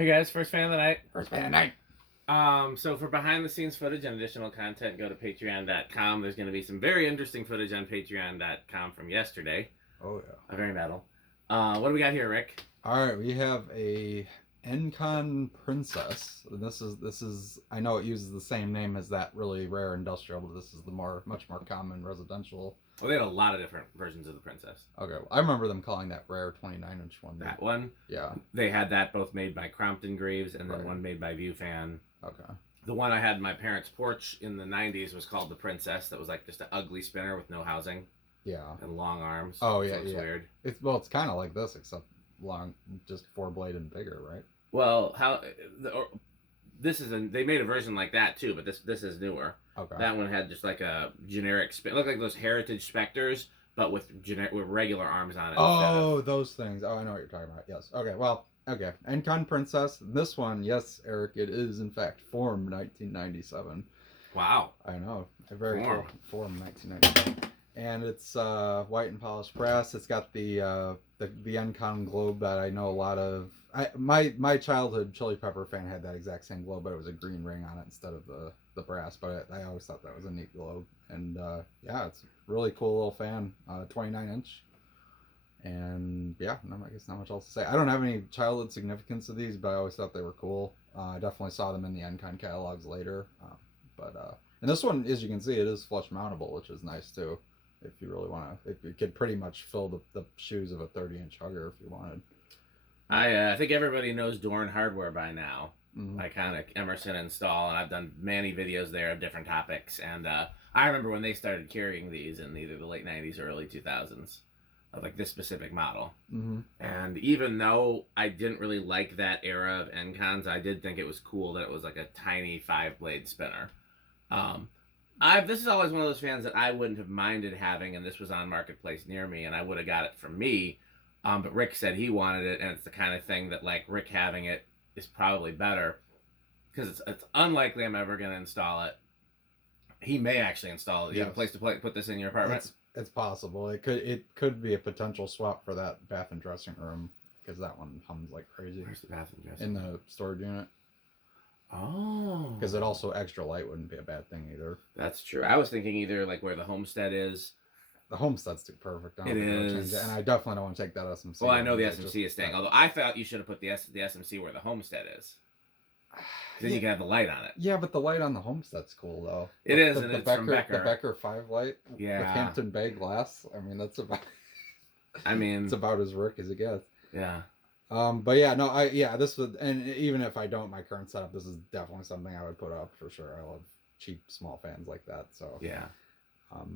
Hey guys, first fan of the night. First fan of the night. So for behind the scenes footage and additional content, go to patreon.com. There's going to be some very interesting footage on patreon.com from yesterday. Oh yeah. A very metal. What do we got here, Rick? All right, we have a Encon Princess. This is I know it uses the same name as that really rare industrial, but this is the much more common residential. Well, they had a lot of different versions of the Princess. Okay, well, I remember them calling that rare 29-inch one. That one? Yeah. They had that both made by Crompton Greaves and then one made by Viewfan. Okay. The one I had in my parents' porch in the 90s was called the Princess. That was like just an ugly spinner with no housing. Yeah. And long arms. Oh yeah, so it's yeah. Weird. It's kind of like this, except long, just 4-blade and bigger, right? Well, they made a version like that too, but this is newer. Okay. That one had just like a generic spin. It looked like those Heritage Spectres, but with regular arms on it. Oh, those things. Oh, I know what you're talking about. Yes. Okay. Well. Okay. Encon Princess. This one, yes, Eric, it is in fact formed 1997. Wow. I know. A very cool form 1997. And it's white and polished brass. It's got the Encon globe that I know a lot of. My childhood Chili Pepper fan had that exact same globe, but it was a green ring on it instead of the brass. But I always thought that was a neat globe. And yeah, it's a really cool little fan. 29-inch. And yeah, I guess not much else to say. I don't have any childhood significance of these, but I always thought they were cool. I definitely saw them in the Encon catalogs later. And this one, as you can see, it is flush mountable, which is nice too. If you really want to, you could pretty much fill the shoes of a 30-inch hugger if you wanted. I think everybody knows Dorn Hardware by now. Mm-hmm. Iconic Emerson install, and I've done many videos there of different topics. And I remember when they started carrying these in either the late 90s or early 2000s. Of like this specific model. Mm-hmm. And even though I didn't really like that era of Encons, I did think it was cool that it was like a tiny 5-blade spinner. This is always one of those fans that I wouldn't have minded having, and this was on Marketplace near me, and I would have got it from me. But Rick said he wanted it, and it's the kind of thing that like Rick having it is probably better because it's unlikely I'm ever going to install it. He may actually install it. You have a place to put this in your apartment? It's possible. It could be a potential swap for that bath and dressing room because that one hums like crazy. Where's the bath and dressing room? In the storage unit. Oh. Because it also extra light wouldn't be a bad thing either. That's true. I was thinking either like where the homestead is. The homestead's too perfect. It is. And I definitely don't want to take that SMC. Well, I know the SMC is staying. Although I thought you should have put the SMC where the homestead is. Then you can have the light on it. Yeah, but the light on the homestead's cool though. It is, and it's from Becker. The Becker 5 light. Yeah. With Hampton Bay glass. I mean, that's about. it's about as Rick as it gets. Yeah. But yeah, no, this would, and even if I don't, my current setup, this is definitely something I would put up for sure. I love cheap small fans like that. So yeah.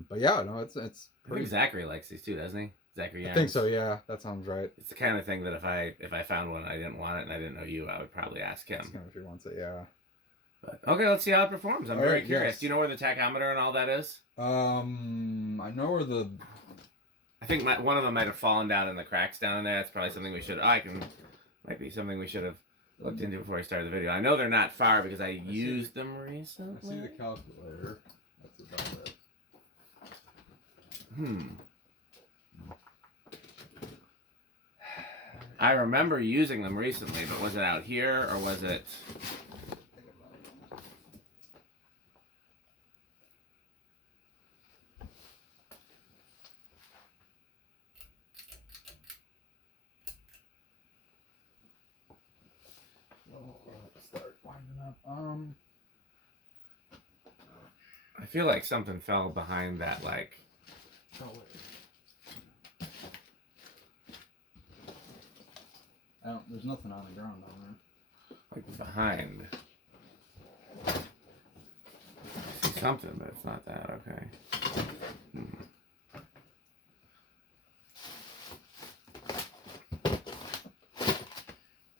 But yeah, no, it's pretty. I think Zachary likes these too, doesn't he? Zachary. I think so. Yeah, that sounds right. It's the kind of thing that if I found one and I didn't want it and I didn't know you, I would probably ask him. If he wants it, yeah. But okay, let's see how it performs. I'm very curious. Yes. Do you know where the tachometer and all that is? I know where the. I think one of them might have fallen down in the cracks down in there. That's probably something we should. Might be something we should have looked into before I started the video. I know they're not far because I used them recently. I see the calculator. That's about it. I remember using them recently, but was it out here or was it? Start winding up. I feel like something fell behind that, like. Oh, wait. There's nothing on the ground down there. Like behind. I see something, but it's not that. Okay.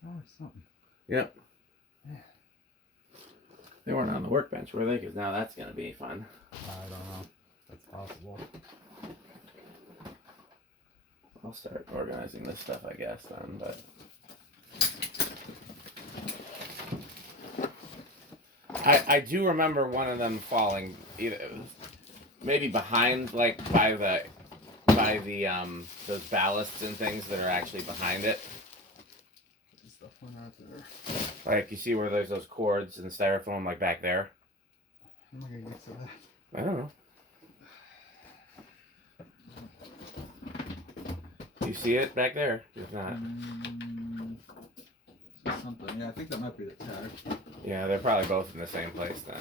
Oh, something. Yep. Yeah. They weren't on the workbench, were they? Because now that's going to be fun. I don't know. That's possible. I'll start organizing this stuff, I guess, then, but... I do remember one of them falling, either maybe behind, like, by the those ballasts and things that are actually behind it. one right there. Like, you see where there's those cords and styrofoam, like, back there? How am I going to get to that? I don't know. You see it back there? If not. Something. Yeah, I think that might be the tag. Yeah, they're probably both in the same place then.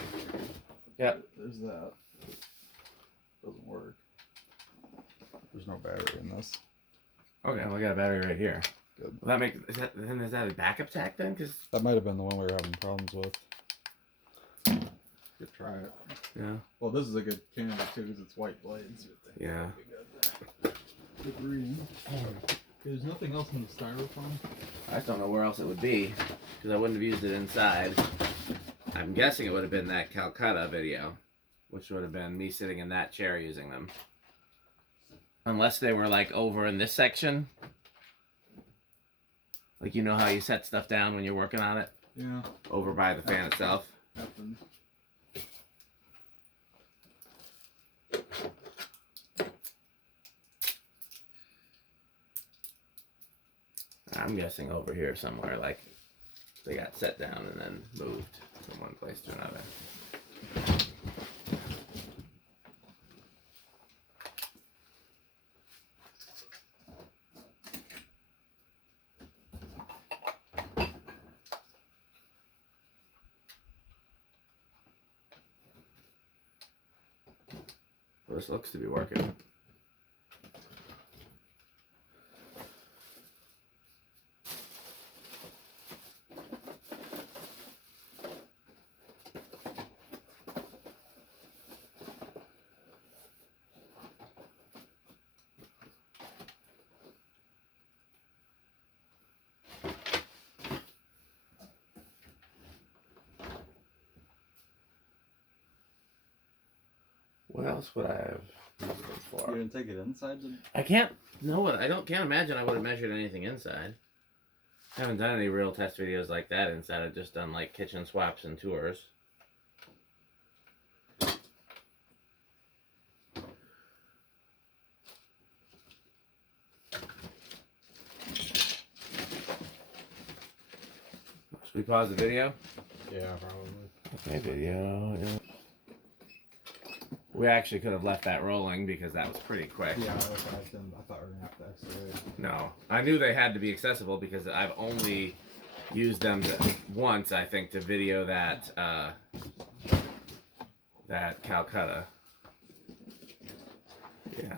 Yep. There's that. Doesn't work. There's no battery in this. Okay, well, we got a battery right here. Good. Will that make is that a backup tag then? Cause that might have been the one we were having problems with. Could try it. Yeah. Well, this is a good candle too because it's white blades. Yeah. The green. There's nothing else in the styrofoam. I just don't know where else it would be because I wouldn't have used it inside. I'm guessing it would have been that Calcutta video, which would have been me sitting in that chair using them. Unless they were like over in this section. Like, you know how you set stuff down when you're working on it? Yeah. Over by the fan itself. Happens. I'm guessing over here somewhere, like they got set down and then moved from one place to another. Well, this looks to be working. What else would I have used them for? You didn't take it inside? I can't know it. Can't imagine I would have measured anything inside. I haven't done any real test videos like that inside. I've just done like kitchen swaps and tours. Should we pause the video? Yeah, probably. Okay, video. Yeah. We actually could have left that rolling because that was pretty quick. Yeah, I thought we were going to have to excavate. No. I knew they had to be accessible because I've only used them once, I think, to video that that Calcutta. Yeah.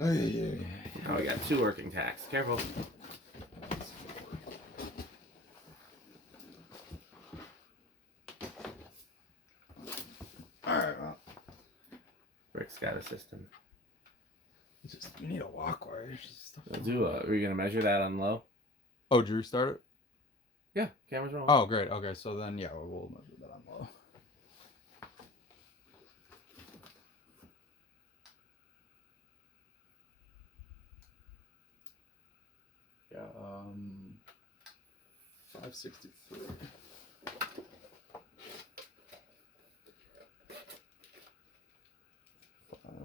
Oh, yeah. Oh, we got 2 working tacks. Careful. Alright, well. Rick's got a system. You need a walkway. Are you going to measure that on low? Oh, Drew started? Yeah, camera's rolling. Oh, great. Okay, so then, yeah, we'll measure that on low. Yeah, 563.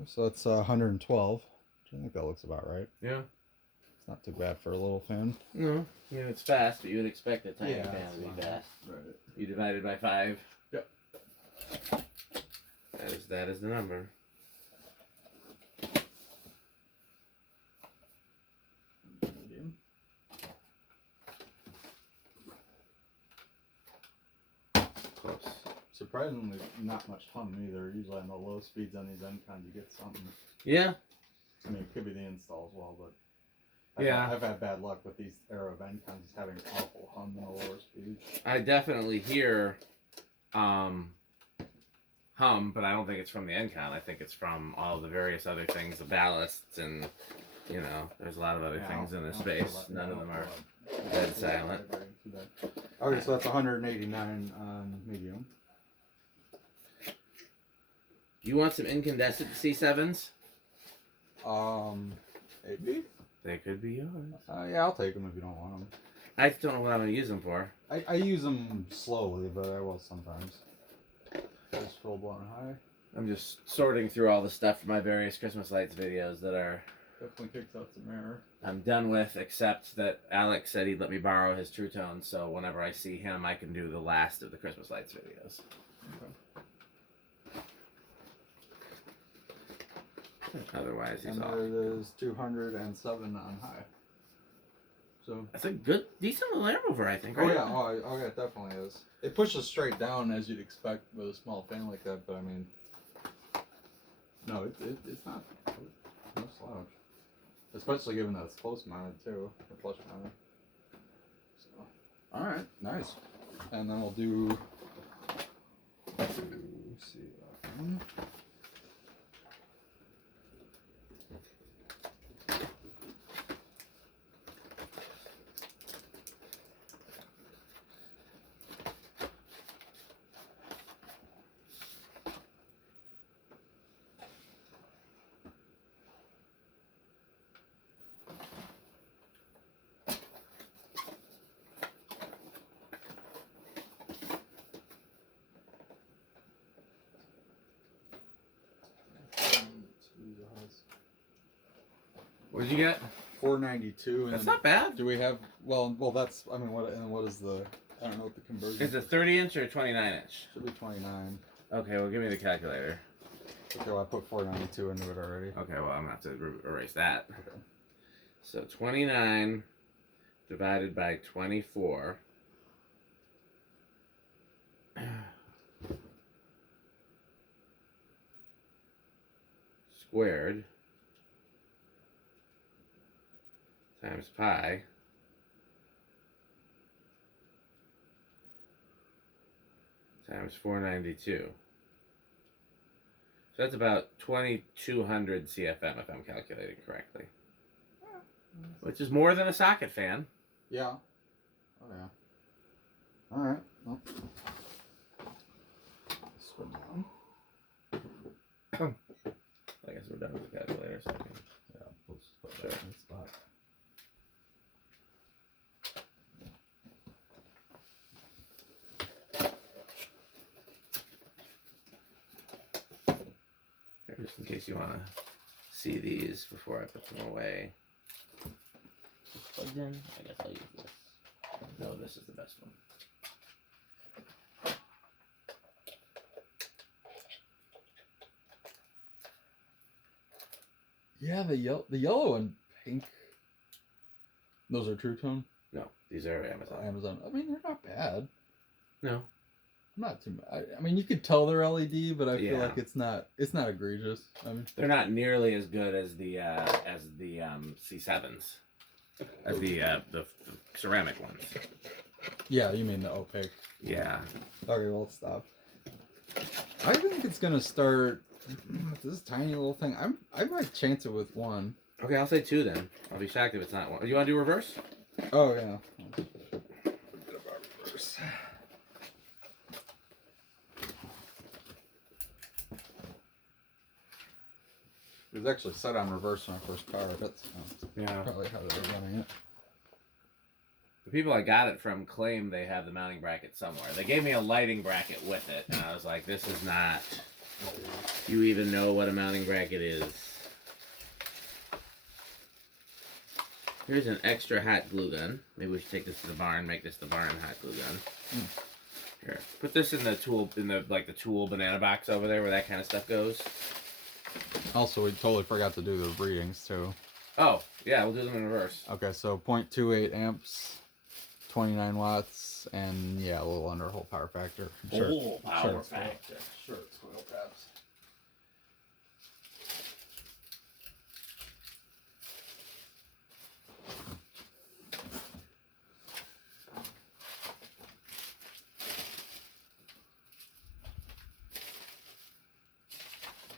So that's 112. I think that looks about right. Yeah. It's not too bad for a little fan. No, I mean, it's fast, but you would expect a tiny Yeah, fan it's to be fine. fast. Right. You divided by 5. Yep. That is the number. Medium. Close. Surprisingly, not much hum either. Usually on the low speeds on these Encons, you get something. Yeah. I mean, it could be the install as well, but I've had bad luck with these era of Encons just having awful hum in the lower speeds. I definitely hear hum, but I don't think it's from the Encon. I think it's from all the various other things, the ballasts, and you know, there's a lot of other things in this space. None of them are dead silent. Okay, so that's 189 on medium. You want some incandescent C7s? Maybe. They could be yours. Yeah, I'll take them if you don't want them. I just don't know what I'm going to use them for. I use them slowly, but I will sometimes. It's full blown high. I'm just sorting through all the stuff for my various Christmas lights videos that are... Definitely kicks out some air. I'm done with, except that Alex said he'd let me borrow his True Tone, so whenever I see him, I can do the last of the Christmas lights videos. Okay. Otherwise, he's off. And there it is, 207 on high. So that's a good, decent little air mover, I think. Oh right? yeah, oh yeah, it definitely is. It pushes straight down as you'd expect with a small fan like that, but I mean, no, it's not no slouch. Especially given that it's close mounted too, or flush mounted. So, all right, nice. And then we'll do. Let's see. What did you get? 492. That's not bad. Do we have? Well, that's. I mean, what is the? I don't know what the conversion. Is it 30-inch or 29-inch? Should be 29. Okay, well, give me the calculator. Okay, well, I put 492 into it already. Okay, well, I'm gonna have to erase that. Okay. So 29 divided by 24. Squared times pi times 492. So that's about 2200 CFM if I'm calculating correctly. Which is more than a socket fan. Yeah. Oh yeah. All right. Well, swim down. I guess we're done with the calculator. So Yeah, we'll just put that in the spot. just in case you want to see these before I put them away. It's plugged in. I guess I'll use this. No, this is the best one. Yeah, the yellow and pink. Those are True Tone? No, these are Amazon. Amazon. I mean, they're not bad. No. Not too bad. I mean, you could tell they're LED, but I feel Yeah. like it's not egregious. I mean, They're not nearly as good as the C7s, as the ceramic ones. yeah, you mean the opaque. Yeah. Okay, well, let's stop. I think it's gonna start. This tiny little thing. I might chance it with one. Okay, I'll say two then. I'll be shocked if it's not one. You want to do reverse? Oh yeah. Reverse. It was actually set on reverse when I first car. That's Yeah. probably how they're running it. The people I got it from claim they have the mounting bracket somewhere. They gave me a lighting bracket with it, and I was like, this is not... You even know what a mounting bracket is. Here's an extra hot glue gun. Maybe we should take this to the barn, make this the barn hot glue gun. Here, put this in the tool, the tool banana box over there where that kind of stuff goes. Also, we totally forgot to do the readings too. Oh, yeah, we'll do them in reverse. Okay, so 0.28 amps, 29 watts, and yeah, a little under whole power factor. Whole power factor. Short squirrel tabs.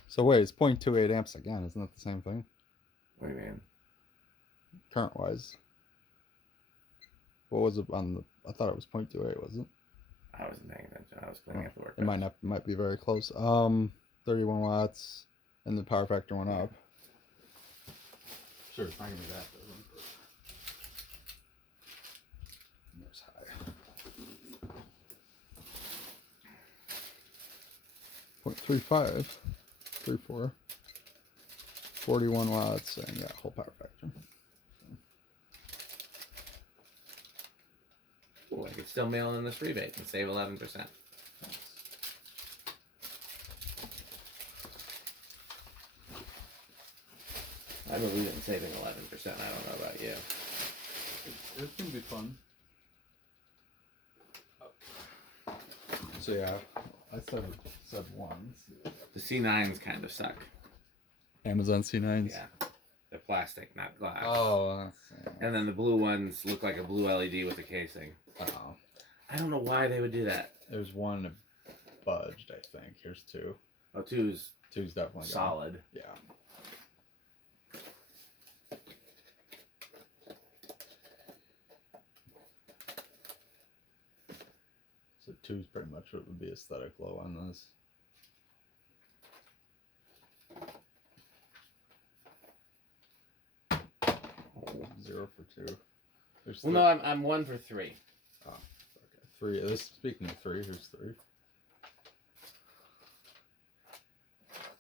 So wait, it's 0.28 amps again. Isn't that the same thing? What do you mean? Current wise. What was it on the? I thought it was 0.28, wasn't it? I wasn't paying attention. I was cleaning up the work. It might be very close. 31 watts, and the power factor went up. Sure, it's not gonna be that. There's high. 0.35, 34, 41 watts, and yeah, whole power factor. Ooh, I could still mail in this rebate and save 11%. I believe in saving 11%. I don't know about you. It can be fun. So yeah, I said ones. The C9s kind of suck. Amazon C9s. Yeah, they're plastic, not glass. Oh, and then the blue ones look like a blue LED with a casing. Oh. I don't know why they would do that. There's one budged, I think. Here's two. Oh, two's definitely solid. Gone. Yeah. So two's pretty much what would be aesthetic low on this. Oh, 0 for 2. Well, no, I'm 1 for 3. Oh, okay. 3. Speaking of 3, here's 3.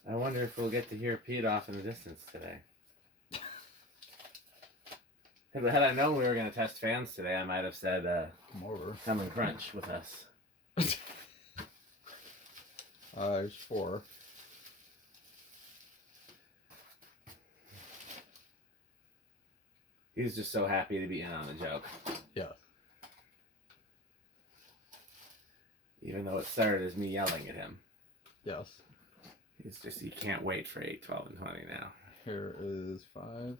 I wonder if we'll get to hear Pete off in the distance today. Had I known we were going to test fans today, I might have said, come over. Come and crunch with us. There's 4. He's just so happy to be in on the joke. Yeah. Even though it started as me yelling at him. Yes. He can't wait for 8, 12, and 20 now. Here is 5.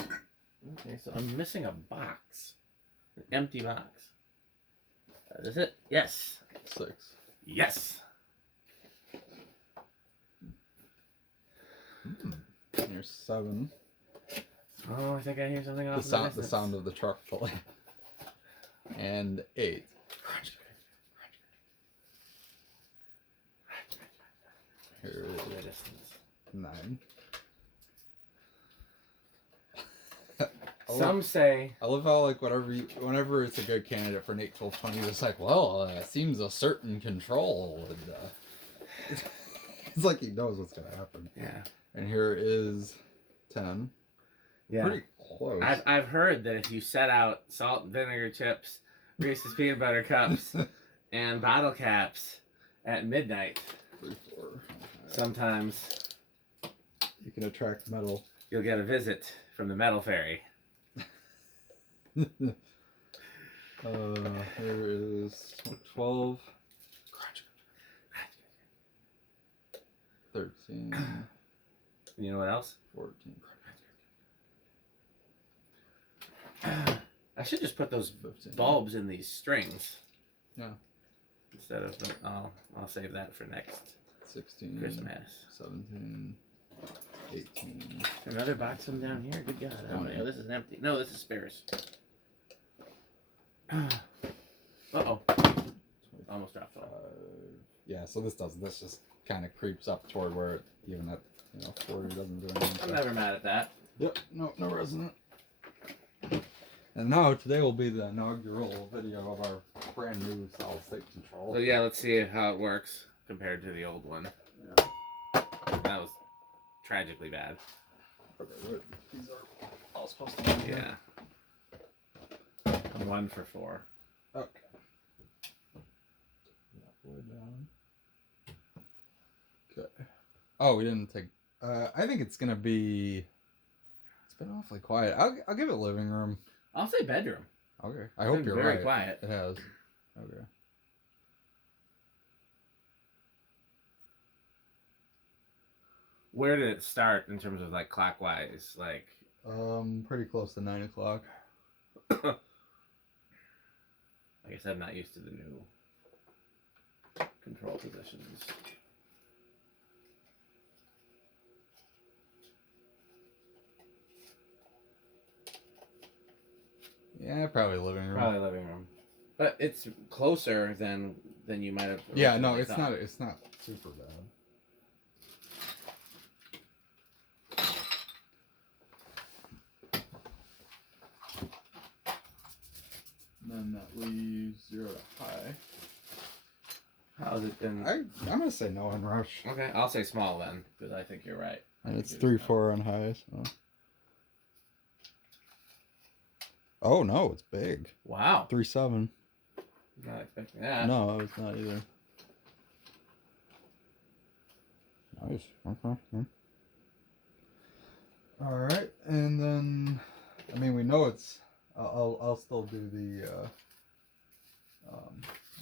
Okay, so I'm missing a box. An empty box. Is it? Yes. 6. Yes. Here's 7. Oh, I think I hear something off The sound of the truck pulling. And 8. Here is 9. Some say I love how like whenever it's a good candidate for an 8, 12, 20, it's like, well, it seems a certain control, and it's like he knows what's gonna happen. Yeah. And here is 10. Yeah. Pretty close. I've heard that if you set out salt and vinegar chips, Reese's peanut butter cups, and bottle caps at midnight, 3, 4. sometimes You can attract metal. You'll get a visit from the metal fairy. Here is 12. 13. You know what else? 14. I should just put those 15. bulbs in these strings. Yeah. Instead of I'll save that for next 16. Christmas. 17. 18. Another box of them down here. Good God! Oh no, this is empty. No, this is spares. Uh-oh. Almost dropped off. Yeah, so this just kind of creeps up toward where it, even at 40 doesn't do anything. I'm never mad at that. Yep. No resonant. And now today will be the inaugural video of our brand new solid state control. So yeah, let's see how it works compared to the old one. Yeah. That was tragically bad. Okay, good. These are all supposed to be. Yeah. 1 for 4. Okay. Way down. Okay. Oh, we didn't take. I think it's gonna be. It's been awfully quiet. I'll give it living room. I'll say bedroom. Okay. I hope you're very right. Quiet. It has. Okay. Where did it start in terms of like clockwise? Like. Pretty close to 9 o'clock. I guess I'm not used to the new control positions. Yeah, probably living room. Probably living room, but it's closer than you might have. Yeah, no, it's thought. not. It's not super bad. And then that leaves 0 to high. How's it been? I'm gonna say no on rush. Okay, I'll say small then, because I think you're right. And it's 3.4 on high. So. Oh no, it's big. Wow. 3.7. Not expecting that. No, it's not either. Nice. Okay. All right, and then, I mean, we know it's. I'll still do the.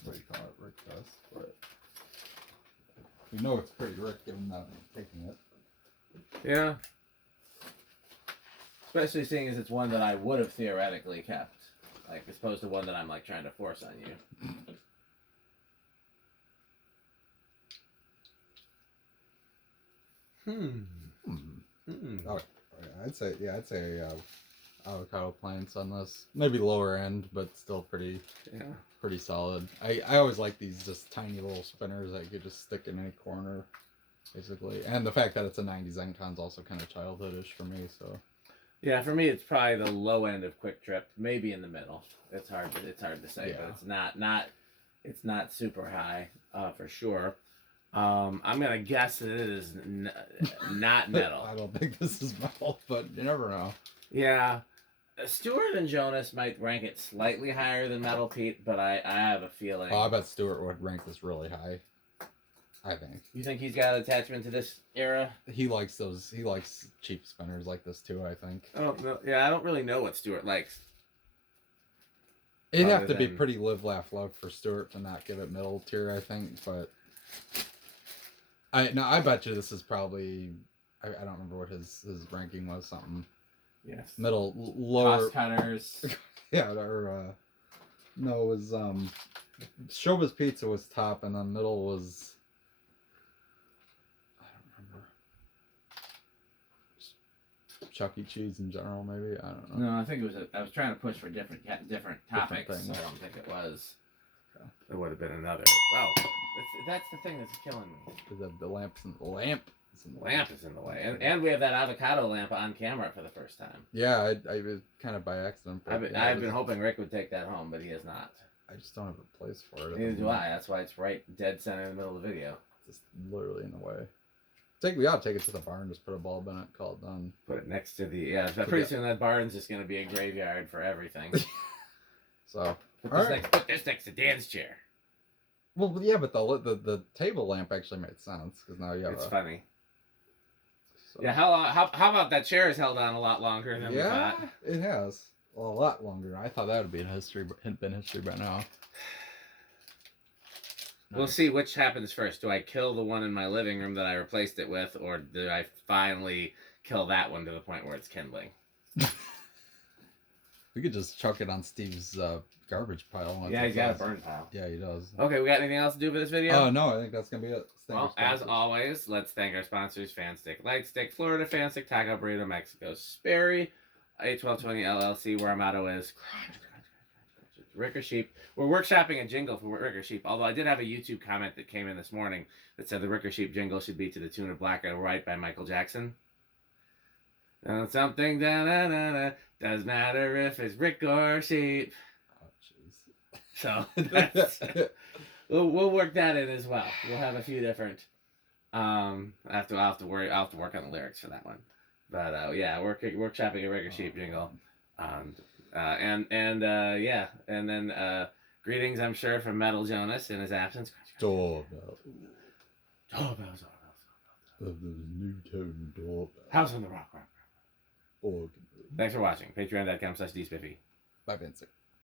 What do you call it, Rick test, but we know it's pretty Rick given that I'm taking it. Yeah. Especially seeing as it's one that I would have theoretically kept, like as opposed to one that I'm like trying to force on you. Oh, I'd say avocado plants on this. Maybe lower end, but still pretty solid. I always like these just tiny little spinners that you could just stick in any corner, basically. And the fact that it's a 90s Encon's also kind of childhoodish for me. So. Yeah, for me it's probably the low end of Quick Trip, maybe in the middle. It's hard to say, but it's not super high for sure. I'm gonna guess that it is not metal. I don't think this is metal, but you never know. Yeah, Stewart and Jonas might rank it slightly higher than Metal Pete, but I have a feeling. Oh, I bet Stewart would rank this really high. I think. You think he's got an attachment to this era? He likes those. He likes cheap spinners like this too. I think. I don't know. Yeah, I don't really know what Stewart likes. It'd have to be pretty live, laugh, love for Stewart to not give it middle tier. I think, but. I bet you this is probably. I don't remember what his ranking was. Something. Yes. Middle, lower. Cost cutters. Yeah, or no, it was Showbiz Pizza was top, and then middle was. I don't remember. Chuck E. Cheese in general, maybe. I don't know. No, I think it was. I was trying to push for different topics. things. I don't think it was. It would have been another. Wow, that's the thing that's killing me. Because the lamp is in the Lamp is in the way, and we have that avocado lamp on camera for the first time. Yeah, I was kind of by accident. I've been hoping Rick would take that home, but he has not. I just don't have a place for it. Neither do I. That's why it's right dead center in the middle of the video. It's just literally in the way. We ought to take it to the barn, just put a bulb in it, call it done. Put it next to the pretty soon that barn's just gonna be a graveyard for everything. So put this next to Dan's chair. Well, yeah, but the table lamp actually made sense because now you have. It's funny. So. Yeah, how about that chair has held on a lot longer than we thought? It has. Well, a lot longer. I thought that would be history by now. We'll see which happens first. Do I kill the one in my living room that I replaced it with, or do I finally kill that one to the point where it's kindling? We could just chuck it on Steve's garbage pile. Yeah, he's got a burn pile. Yeah, he does. Okay, we got anything else to do for this video? Oh, no, I think that's going to be it. Well, as always, let's thank our sponsors, Fanstick Lightstick, Florida Fanstick, Taco Burrito, Mexico Sperry, A1220 LLC, where our motto is, Ricker Sheep. We're workshopping a jingle for Ricker Sheep, although I did have a YouTube comment that came in this morning that said the Ricker Sheep jingle should be to the tune of Black and White by Michael Jackson. Something da-na-na-na, does matter if it's Rick or Sheep. Oh, jeez. So that's, we'll work that in as well. We'll have a few different. I'll have to work on the lyrics for that one. But yeah, workshopping a Ricker Sheep jingle. And then greetings, I'm sure, from Metal Jonas in his absence. Doorbell. Doorbells. The Newton doorbell. House on the Rock. Organ. Thanks for watching. Patreon.com/dspiffy. Bye, Vincent.